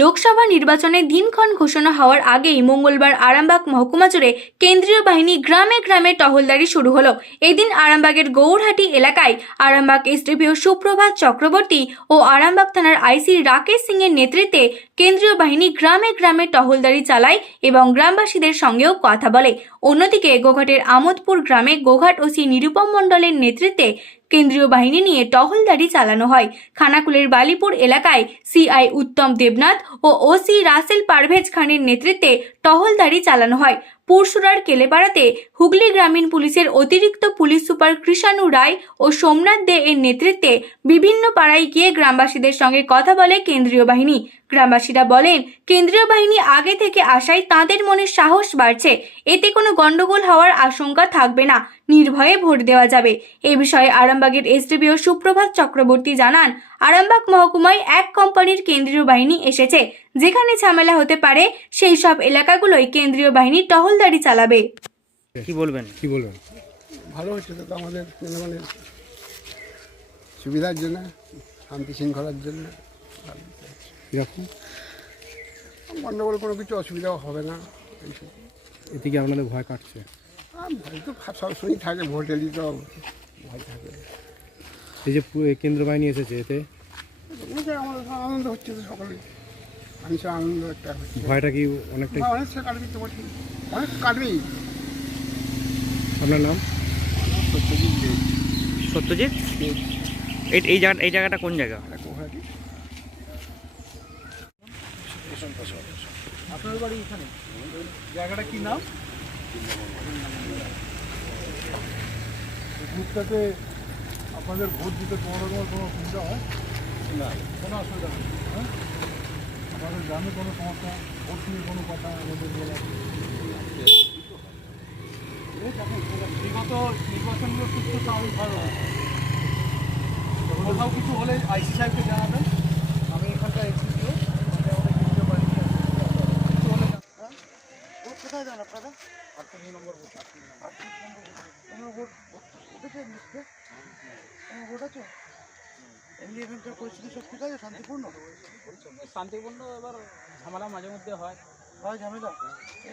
লোকসভা নির্বাচনের দিনক্ষণ ঘোষণা হওয়ার আগেই মঙ্গলবার আরামবাগ মহকুমা জুড়ে কেন্দ্রীয় বাহিনী গ্রামে গ্রামে টহলদারি শুরু হলো। এদিন আরামবাগের গৌরহাটি এলাকায় আরামবাগ এসডিপিও সুপ্রভাত চক্রবর্তী ও আরামবাগ থানার আইসি রাকেশ সিং এর নেতৃত্বে কেন্দ্রীয় বাহিনী গ্রামে গ্রামে টহলদারি চালায় এবং গ্রামবাসীদের সঙ্গেও কথা বলে। অন্যদিকে গোঘাটের আমোদপুর গ্রামে গোঘাট ওসি নিরুপম মণ্ডলের নেতৃত্বে কেন্দ্রীয় বাহিনী নিয়ে টহলদারি চালানো হয়। খানাকুলের বালিপুর এলাকায় সিআই উত্তম দেবনাথ ও ওসি রাসেল পারভেজ খানের নেতৃত্বে টহলদারি চালানো হয়। পুরসুরার কেলেপাড়াতে হুগলি গ্রামীণ পুলিশের অতিরিক্ত পুলিশ সুপার কৃষাণু রায় ও সোমনাথ দে এর নেতৃত্বে বিভিন্ন পাড়ায় গিয়ে গ্রামবাসীদের সঙ্গে কথা বলে কেন্দ্রীয় বাহিনী। গ্রামবাসীরা বলেন, কেন্দ্রীয় বাহিনী আগে থেকে আসায় তাঁদের মনে সাহস বাড়ছে। এতে কোনো গন্ডগোল হওয়ার আশঙ্কা থাকবে না। নির্ভয়ে ভোট দেওয়া যাবে। এ বিষয়ে আরামবাগের এসডিপিও সুপ্রভাত চক্রবর্তী জানান, আরামবাগ মহকুমায় এক কোম্পানির কেন্দ্রীয় বাহিনী এসেছে। যেখানে ঝামেলা হতে পারে সেই সব এলাকাগুলোই কেন্দ্রীয় বাহিনী টহলদারি চালাবে। কি বলবেন? কি বলবেন? ভালো হচ্ছে তো আমাদের জনগণের সুবিধার জন্য শান্তি শৃঙ্খলার জন্য। এরকম? গণ্ডগোল কোনো কিছু অসুবিধাও হবে না। এইসব এতে কি আপনাদের ভয় কাটছে? আর ভয় তো সবসময়ই থাকে ভোট এলি তো ভয় থাকে। এই যে কেন্দ্র বাহিনী এসেছে এতে? এতে আমাদের আনন্দ হচ্ছে তো সকলেই। মানুষের আনন্দ একটা। হচ্ছে ভয়টা কি অনেকটাই? হ্যাঁ, অনেক সে কাটবি তো বলছি। অনেক কাটবি আপনার নাম? সত্যজিৎ? দেব সত্যজিৎ। এই এই জায়গা এই জায়গাটা কোন জায়গা? একটা কোহাটি জায়গাটা কি নাম? গ্রুপটাতে আপনাদের ভোট দিতে কোনো রকমের কোনো অসুবিধা হয়? না। কোনো অসুবিধা নেই। হ্যাঁ? আপনাদের গ্রামে কোনো সমস্যা নিয়ে কোনো কথা আমাদের বলা বিগত নির্বাচনগুলো সুস্থ স্বাভাবিকভাবে কোথাও কিছু হলে আইসি সাহেবকে জানাবেন। আমি এখানকার বাহিনী হলে হ্যাঁ? কোথায় দেন আপনারা? আটত্রিশ নম্বর ভোট। আটত্রিশ নম্বর কোনো ভোট উঠেছে লিস্টে কোনো ভোট আছে? এমনি এখানকার পরিস্থিতি সব ঠিক আছে শান্তিপূর্ণ? শান্তিপূর্ণ এবার ঝামেলা মাঝে মধ্যে হয়। হয় ঝামেলা?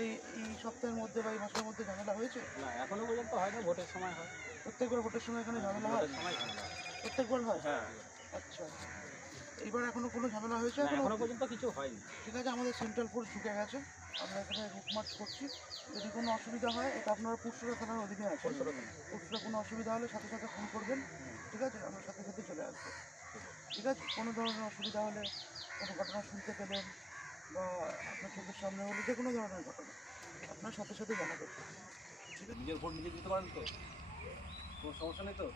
এই এই সপ্তাহের মধ্যে বা এই মাসের মধ্যে ঝামেলা হয়েছে? না এখনও পর্যন্ত হয়নি ভোটের সময় হয়। প্রত্যেকবার ভোটের সময় এখানে ঝামেলা হয়? সময় হয়। প্রত্যেকবার হয়? হ্যাঁ। আচ্ছা। এইবার এখনও কোনো ঝামেলা হয়েছে না, এখনও পর্যন্ত কিছু হয়নি। ঠিক আছে আমাদের সেন্ট্রাল ফোর্স ঢুকে গেছে। আমরা এখানে রুট মার্চ করছি। যদি কোনো অসুবিধা হয় এটা আপনারা পুরসুরা থানার অধীনে আছে পুরসুরা কোনো অসুবিধা হলে সাথে সাথে ফোন করবেন। ঠিক আছে আমরা সাথে সাথে চলে আসব। ঠিক আছে? কোনো ধরনের অসুবিধা হলে কোনো ঘটনা শুনতে পেলেন বা আপনার চোখের সামনে হলে যে কোনো ধরনের ঘটনা আপনার সাথে সাথে জানাবেন। নিজের ভোট নিজে দিতে পারেন তো? কোনো সমস্যা নেই তো?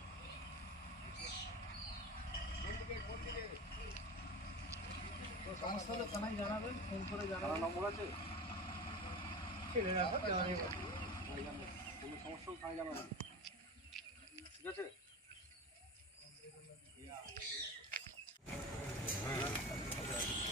তো সমস্যা হলে থানায় জানাবেন ফোন করে জানাবেন। নম্বর আছে? কোনো সমস্যা হলে থানায় জানাবেন। ঠিক আছে?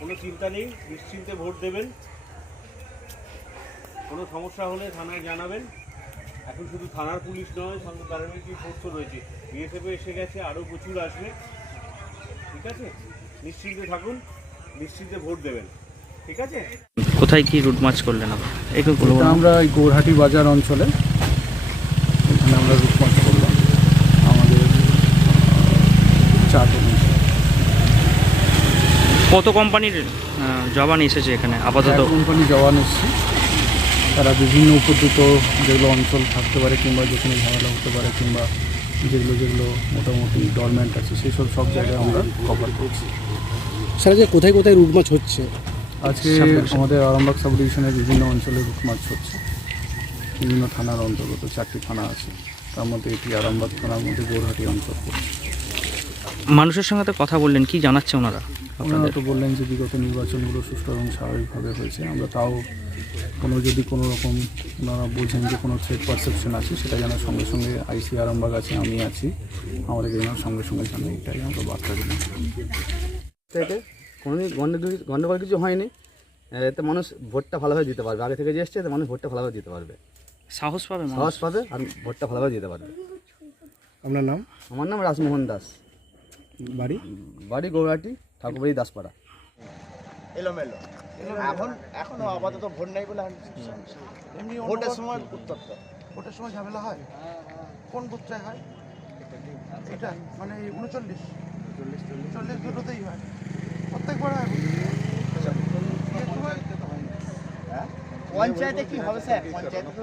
কোনো চিন্তা নেই নিশ্চিন্তে ভোট দেবেন। কোনো সমস্যা হলে থানায় জানাবেন। এখন শুধু থানার পুলিশ নয় সঙ্গে প্যারামিলিটারি ফোর্সও রয়েছে। বিএসএফ এসে গেছে আরও প্রচুর আসবে। ঠিক আছে? নিশ্চিন্তে থাকুন নিশ্চিন্তে ভোট দেবেন। ঠিক আছে? কোথায় কি রুট মার্চ করলেন আপনি? আমরা এই গৌরহাটি বাজার অঞ্চলে। এখানে আমরা রুটমার্চ করলাম। আমাদের চার কত কোম্পানির জবান এসেছে এখানে? আপাতত কোম্পানি জবান এসছে। তারা বিভিন্ন উপদ্রুত যেগুলো অঞ্চল থাকতে পারে কিংবা যেখানে ঝামেলা হতে পারে কিংবা যেগুলো যেগুলো মোটামুটি ডরমেন্ট আছে সেই সব সব জায়গায় আমরা কভার করছি। স্যার যে কোথায় কোথায় রুট মাছ হচ্ছে? আজকে আমাদের আরামবাগ সাব ডিভিশনের বিভিন্ন অঞ্চলে রুট মাছ হচ্ছে। বিভিন্ন থানার অন্তর্গত চারটি থানা আছে। তার মধ্যে এটি আরামবাগ থানার মধ্যে গৌরহাটি অঞ্চল। পড়ছে মানুষের সঙ্গে তো কথা বললেন কি জানাচ্ছে ওনারা? ওনারা তো বললেন যে বিগত নির্বাচনগুলো সুষ্ঠু এবং স্বাভাবিকভাবে হয়েছে। আমরা তাও কোনো যদি কোনো রকম ওনারা বোঝেন যে কোনো থ্রেড পারসেপশন আছে সেটা যেন সঙ্গে সঙ্গে আইসি আরামবাগ আছে আমি আছি। আমাদের যেন সঙ্গে সঙ্গে জানে এটাই আমরা বার্তা দিলাম। থেকে কোনো গন্ডগোল গন্ডগোল কিছু হয়নি। এতে মানুষ ভোটটা ভালোভাবে দিতে পারবে। আগে থেকে যে এসছে এতে মানুষ ভোটটা ভালোভাবে দিতে পারবে। সাহস পাবে সাহস পাবে আর ভোটটা ভালোভাবে দিতে পারবে। আপনার নাম? আমার নাম রাজমোহন দাস। বাড়ি? বাড়ি গৌরাটি ঠাকুরবাড়ি দাসপাড়া। এলো এলোমেলো। এখন এখনও আপাতত ভোট নেই বলে আমি এমনি ভোটের সময় উত্তপ্ত ভোটের সময় ঝামেলা হয়। কোন বুথটায় হয়? এটা মানে উনচল্লিশ। উনচল্লিশ চল্লিশ। দুটোতেই হয়। প্রত্যেকবার হয় একটু হয়, পঞ্চায়েতে কি হবে স্যার? পঞ্চায়েতে তো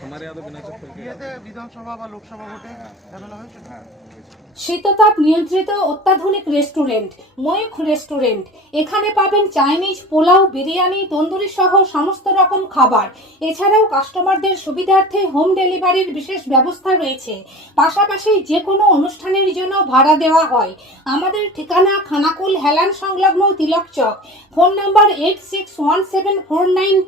স্থানীয় ইয়েতে বিধানসভা বা লোকসভা ভোটে শীততাপ নিয়ন্ত্রিত অত্যাধুনিক রেস্টুরেন্ট ময়ূখ রেস্টুরেন্ট। এখানে পাবেন চাইনিজ পোলাও বিরিয়ানি তন্দুরি সহ সমস্ত রকম খাবার। এছাড়াও কাস্টমারদের সুবিধার্থে হোম ডেলিভারির বিশেষ ব্যবস্থা রয়েছে। পাশাপাশি যে কোনো অনুষ্ঠানের জন্য ভাড়া দেওয়া হয়। আমাদের ঠিকানা খানাকুল হেলান সংলগ্ন Tilak Chak. Phone number eight six one seven four nine